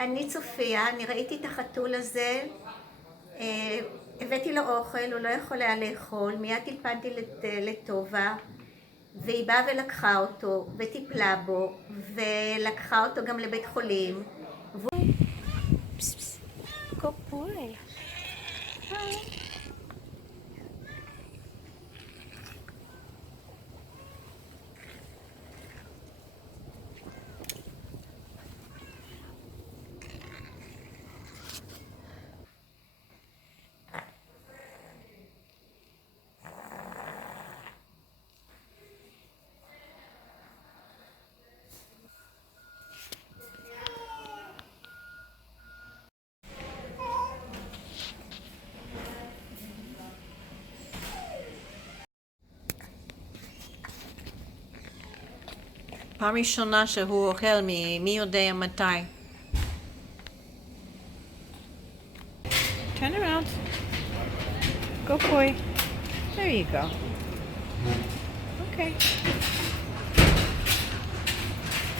אני צופיה, אני ראיתי את החתול הזה, הבאתי לו אוכל, הוא לא יכול היה לאכול, מיד טלפנתי לטובה, והיא באה ולקחה אותו, וטיפלה בו, ולקחה אותו גם לבית חולים. Good boy. פעם ראשונה שהוא אוכל מי יודע מתי. Turn around. Go boy. There you go. Okay.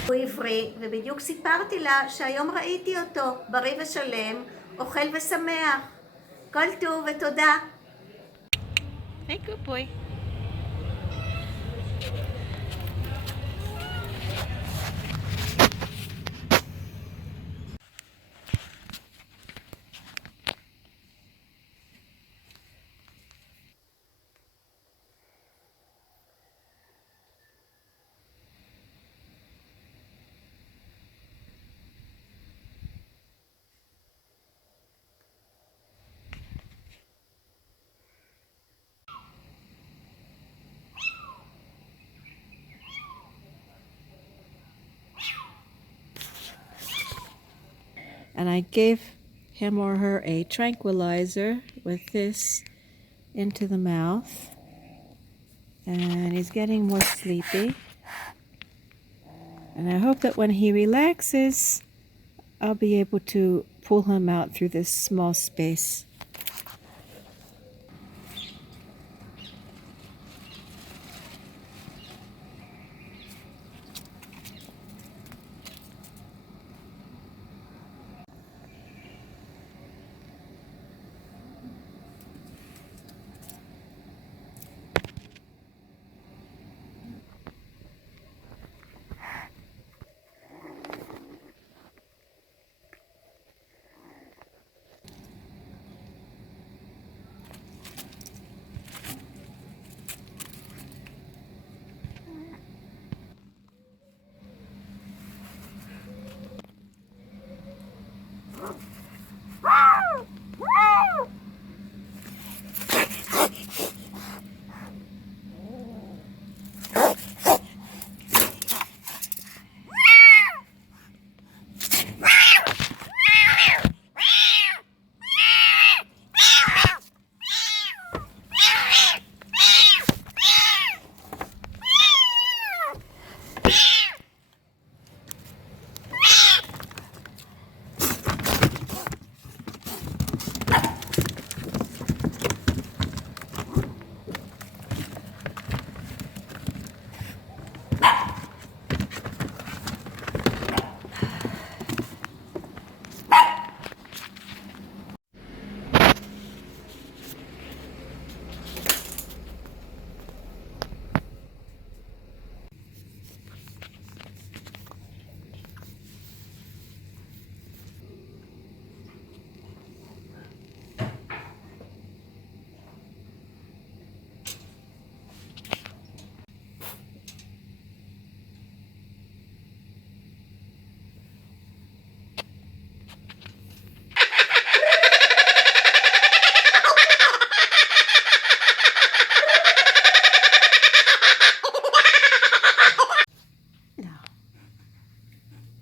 הוא עברי, ובדיוק סיפרתי לה שהיום ראיתי אותו בריא ושלם, אוכל ושמח. כל טוב ותודה. Hey, good boy. And I gave him or her a tranquilizer with this into the mouth. And he's getting more sleepy. And I hope that when he relaxes, I'll be able to pull him out through this small space.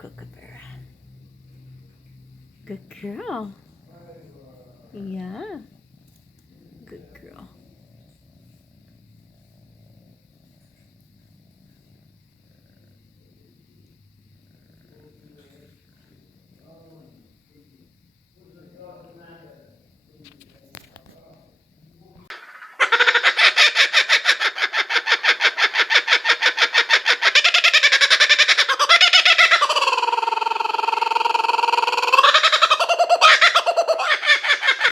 Kookaburra. Good girl. Yeah. Good girl.